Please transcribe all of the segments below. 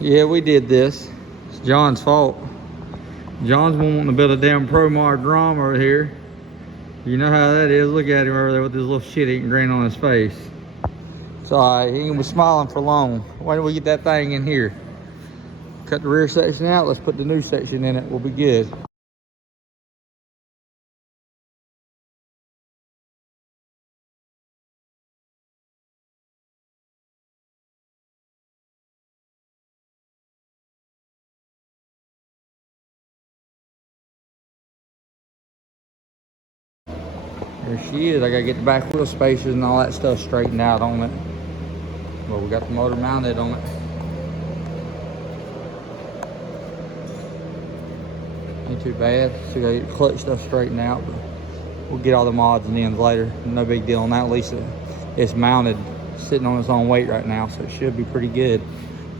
Yeah, we did this. It's John's fault. John's one wanting to build a damn ProMar drama over here. You know how that is. Look at him over there with this little shit-eating grin on his face. It's alright, he ain't gonna be smiling for long. Why don't we get that thing in here? Cut the rear section out, let's put the new section in it, we'll be good. There she is. I gotta get the back wheel spacers and all that stuff straightened out on it. But we got the motor mounted on it. Ain't too bad. Still gotta get the clutch stuff straightened out, but we'll get all the mods and ends later. No big deal on that. At least it's mounted, sitting on its own weight right now, so it should be pretty good.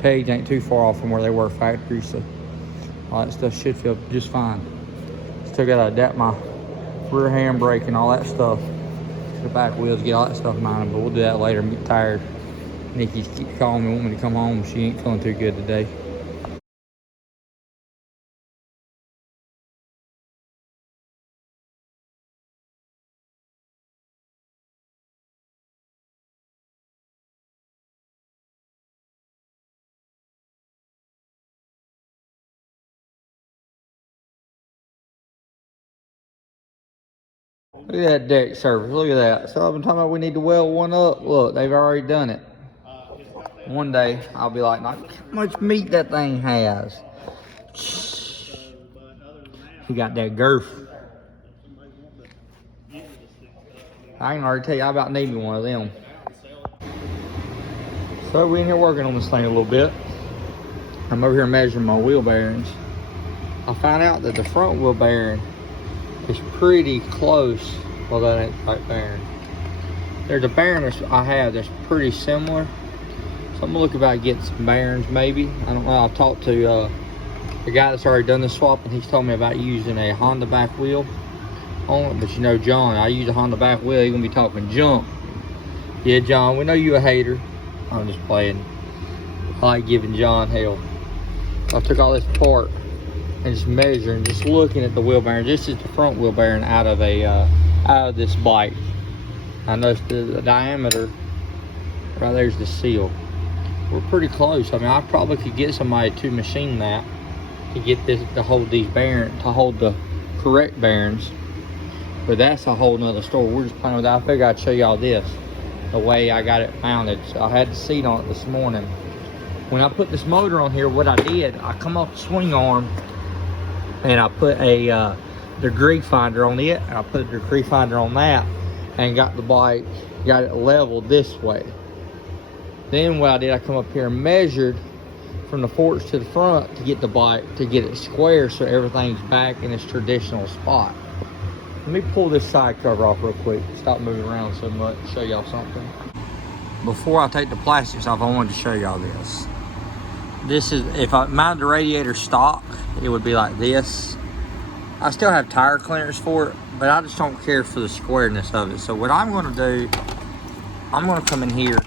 Pegs ain't too far off from where they were factory, so all that stuff should feel just fine. Still gotta adapt my rear handbrake and all that stuff to the back wheels, get all that stuff mounted, but we'll do that later. I'm getting tired. Nikki's keep calling me, want me to come home. She ain't feeling too good today. Look at that deck surface, look at that. So I've been talking about we need to weld one up. Look, they've already done it. One day, I'll be like, how much meat that thing has. He got that girth. I can already tell you, I about need me one of them. So we in here working on this thing a little bit. I'm over here measuring my wheel bearings. I found out that the front wheel bearing is pretty close. Well, that ain't the right bearing. There's a bearing I have that's pretty similar. So I'm gonna look about getting some bearings maybe. I don't know, I've talked to the guy that's already done this swap, and he's told me about using a Honda back wheel on it. But you know, John, I use a Honda back wheel, you're gonna be talking junk. Yeah, John, we know you a hater. I'm just playing. I like giving John hell. I took all this apart and just measuring, just looking at the wheel bearing. This is the front wheel bearing out of this bike. I noticed the diameter right there's the seal. We're pretty close. I mean, I probably could get somebody to machine that to get this to hold these bearings, to hold the correct bearings. But that's a whole nother story. We're just playing with that. I figured I'd show y'all this, the way I got it mounted. So I had the seat on it this morning. When I put this motor on here, what I did, I come off the swing arm and I put a degree finder on it, and I put a degree finder on that and got the bike, got it leveled this way. Then what I did, I come up here and measured from the forks to the front to get the bike, to get it square so everything's back in its traditional spot. Let me pull this side cover off real quick. Stop moving around so much, show y'all something. Before I take the plastics off, I wanted to show y'all this. This is, if I mounted the radiator stock, it would be like this. I still have tire clearance for it, but I just don't care for the squareness of it. So what I'm gonna do, I'm gonna come in here,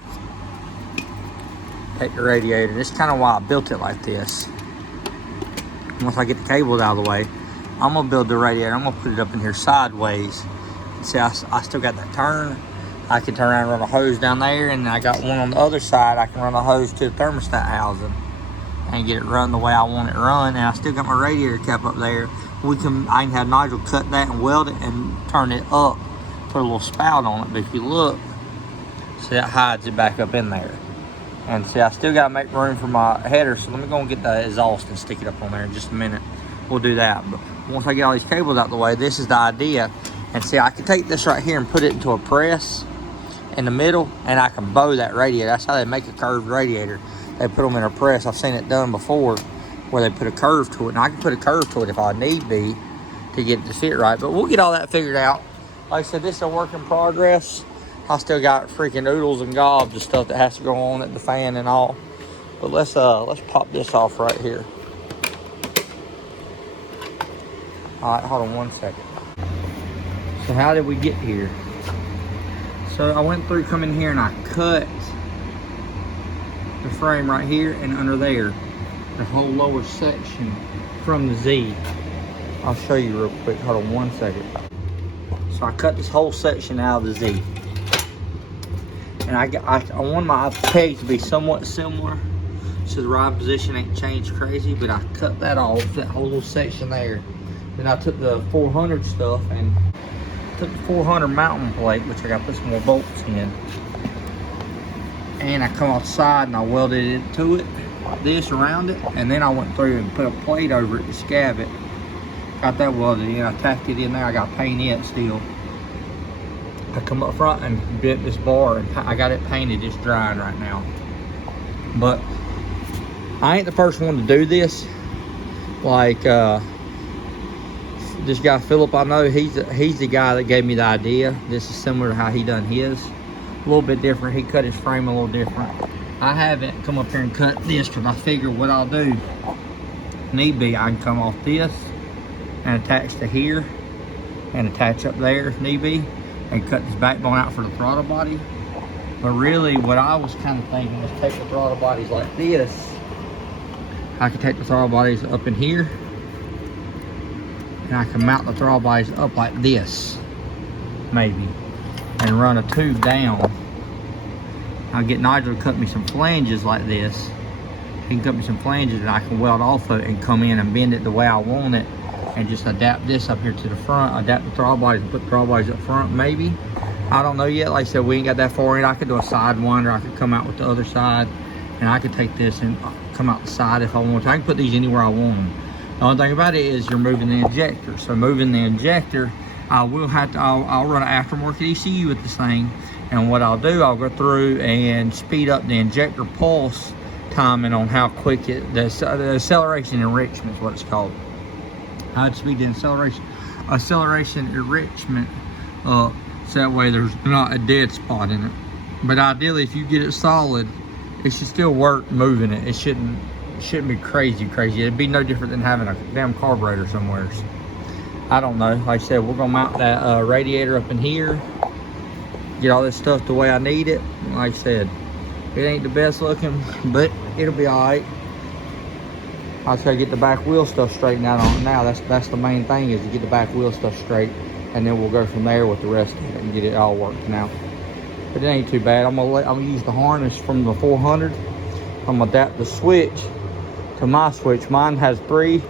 take the radiator. This is kind of why I built it like this. Once I get the cables out of the way, I'm gonna build the radiator. I'm gonna put it up in here sideways. See, I still got that turn. I can turn around and run a hose down there, and I got one on the other side. I can run a hose to the thermostat housing and get it run the way I want it run. And I still got my radiator cap up there. I can have Nigel cut that and weld it and turn it up, put a little spout on it. But if you look, see, that hides it back up in there. And see, I still gotta make room for my header, so let me go and get the exhaust and stick it up on there in just a minute. We'll do that. But once I get all these cables out the way, this is the idea. And see, I can take this right here and put it into a press in the middle, and I can bow that radiator. That's how they make a curved radiator. They put them in a press. I've seen it done before where they put a curve to it, and I can put a curve to it if I need be to get it to fit right. But we'll get all that figured out. Like I said, this is a work in progress. I still got freaking oodles and gobs of stuff that has to go on at the fan and all. But let's pop this off right here. All right, hold on 1 second. So how did we get here? So I went through, come in here, and I cut the frame right here and under there, the whole lower section from the Z. I'll show you real quick. Hold on 1 second. So I cut this whole section out of the Z, and I want my pegs to be somewhat similar, so the ride position ain't changed crazy. But I cut that off, that whole little section there. Then I took the 400 stuff and took the 400 mounting plate, which I got to put some more bolts in, and I come outside and I welded it to it, this around it, and then I went through and put a plate over it to scab it. Got that welded in, I tacked it in there. I got paint it still. I come up front and bent this bar, and I got it painted. It's drying right now. But I ain't the first one to do this. Like this guy Philip, I know he's the guy that gave me the idea. This is similar to how he done his. A little bit different. He cut his frame a little different. I haven't come up here and cut this because I figure what I'll do, need be, I can come off this and attach to here and attach up there if need be, and cut this backbone out for the throttle body. But really what I was kind of thinking was take the throttle bodies like this. I could take the throttle bodies up in here, and I can mount the throttle bodies up like this maybe, and run a tube down. I'll get Nigel to cut me some flanges like this. He can cut me some flanges and I can weld off of it and come in and bend it the way I want it, and just adapt this up here to the front, adapt the throttle bodies and put the throttle bodies up front maybe. I don't know yet. Like I said, we ain't got that far in. I could do a side winder. I could come out with the other side, and I could take this and come out the side if I want to. I can put these anywhere I want them. The only thing about it is you're moving the injector. So moving the injector, I will have to, I'll run an aftermarket ECU with this thing. And what I'll do, I'll go through and speed up the injector pulse timing on how quick the acceleration enrichment is what it's called. I'd speed the acceleration enrichment up, so that way there's not a dead spot in it. But ideally, if you get it solid, it should still work moving it. It shouldn't be crazy. It'd be no different than having a damn carburetor somewhere. I don't know. Like I said, we're gonna mount that radiator up in here, get all this stuff the way I need it. Like I said, it ain't the best looking, but it'll be all right. I just gotta get the back wheel stuff straightened out on it now. That's the main thing, is to get the back wheel stuff straight, and then we'll go from there with the rest of it and get it all working out. But it ain't too bad. I'm gonna use the harness from the 400. I'm gonna adapt the switch to my switch. Mine has 3.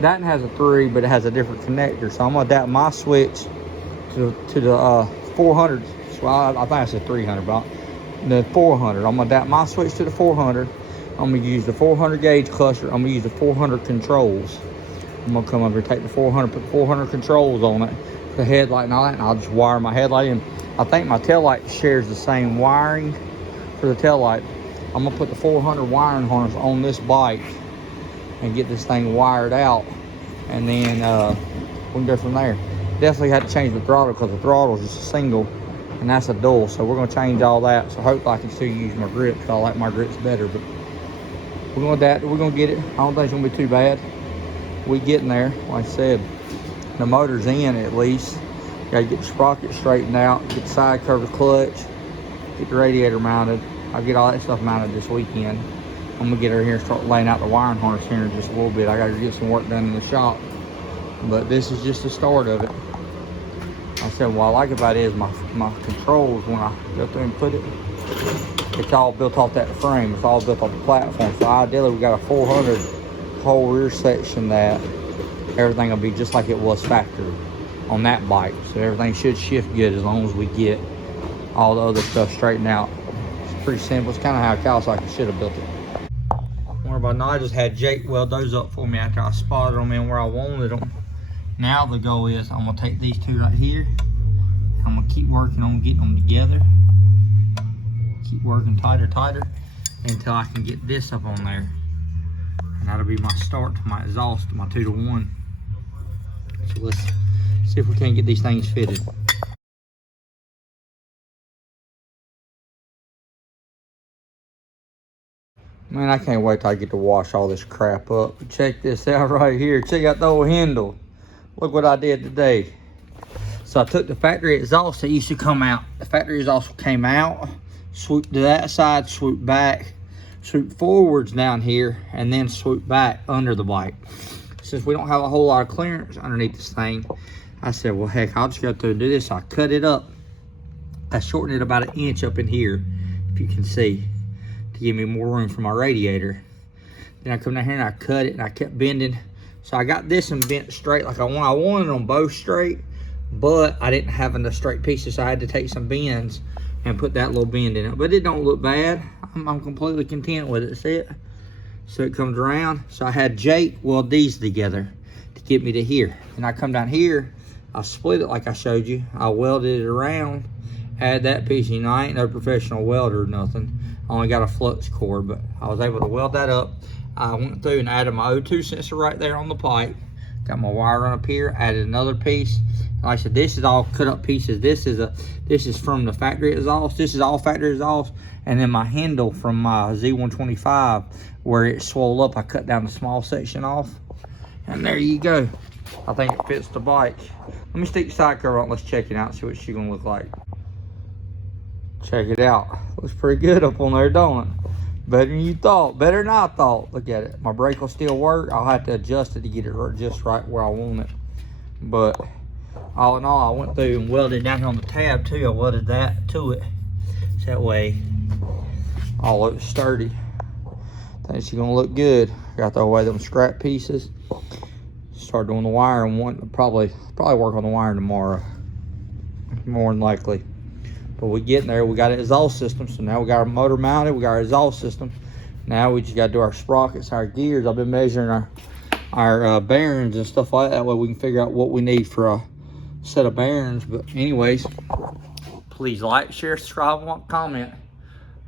That has a 3, but it has a different connector. So I'm gonna adapt my switch to the 400. Well, I think I said 300, but the 400. I'm gonna adapt my switch to the 400. I'm gonna use the 400 gauge cluster. I'm gonna use the 400 controls. I'm gonna come over here, take the 400, put 400 controls on it, the headlight and all that, and I'll just wire my headlight in. I think my taillight shares the same wiring for the taillight. I'm gonna put the 400 wiring harness on this bike and get this thing wired out, and then we can go from there. Definitely had to change the throttle because the throttle is just a single, and that's a dual. So we're gonna change all that. So hopefully I can still use my grip, because I like my grips better. But we're gonna adapt it. We're gonna get it. I don't think it's gonna be too bad. We getting there. Like I said, the motor's in at least. Gotta get the sprocket straightened out, get the side curve of the clutch, get the radiator mounted. I'll get all that stuff mounted this weekend. I'm gonna get her here and start laying out the wiring harness here in just a little bit. I gotta get some work done in the shop, but this is just the start of it. I said what I like about it is my controls, when I go through and put it, it's all built off that frame. It's all built off the platform. So ideally, we got a 400 whole rear section that everything will be just like it was factory on that bike. So everything should shift good as long as we get all the other stuff straightened out. It's pretty simple. It's kind of how Kawasaki should have built it. One of my Nigels had Jake weld those up for me after I spotted them in where I wanted them. Now the goal is I'm gonna take these two right here. I'm gonna keep working on getting them together. Keep working tighter until I can get this up on there. And that'll be my start to my exhaust, my 2-to-1. So let's see if we can't get these things fitted. Man, I can't wait till I get to wash all this crap up. Check this out right here. Check out the old handle. Look what I did today. So I took the factory exhaust that used to come out. The factory exhaust came out, swooped to that side, swooped back, swooped forwards down here, and then swooped back under the bike. Since we don't have a whole lot of clearance underneath this thing, I said, well, heck, I'll just go through and do this. So I cut it up. I shortened it about 1 inch up in here, if you can see, to give me more room for my radiator. Then I come down here and I cut it, and I kept bending. So I got this one bent straight like I want. I wanted them both straight, but I didn't have enough straight pieces, so I had to take some bends and put that little bend in it. But it don't look bad. I'm completely content with it. See it? So it comes around. So I had Jake weld these together to get me to here. And I come down here, I split it like I showed you. I welded it around, add that piece. You know, I ain't no professional welder or nothing. I only got a flux core, but I was able to weld that up. I went through and added my O2 sensor right there on the pipe. Got my wire run up here, added another piece. Like I said, this is all cut up pieces. This is from the factory exhaust. This is all factory exhaust. And then my handle from my Z125, where it swelled up, I cut down the small section off. And there you go. I think it fits the bike. Let me stick the side cover on. Let's check it out, see what she's gonna look like. Check it out. Looks pretty good up on there, don't it? Better than you thought. Better than I thought. Look at it. My brake will still work. I'll have to adjust it to get it just right where I want it. But all in all, I went through and welded down here on the tab too. I welded that to it. So that way, all of it's sturdy. I think it's gonna look good. Got to throw away them scrap pieces. Start doing the wiring. Probably work on the wiring tomorrow. More than likely. But we're getting there. We got an exhaust system, so now we got our motor mounted. We got our exhaust system. Now we just got to do our sprockets, our gears. I've been measuring our bearings and stuff like that. That way we can figure out what we need for a set of bearings. But anyways, please like, share, subscribe, comment.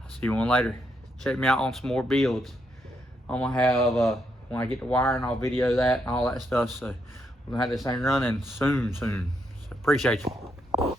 I'll see you one later. Check me out on some more builds. I'm gonna have when I get the wiring, I'll video that and all that stuff. So we're gonna have this thing running soon. So appreciate you.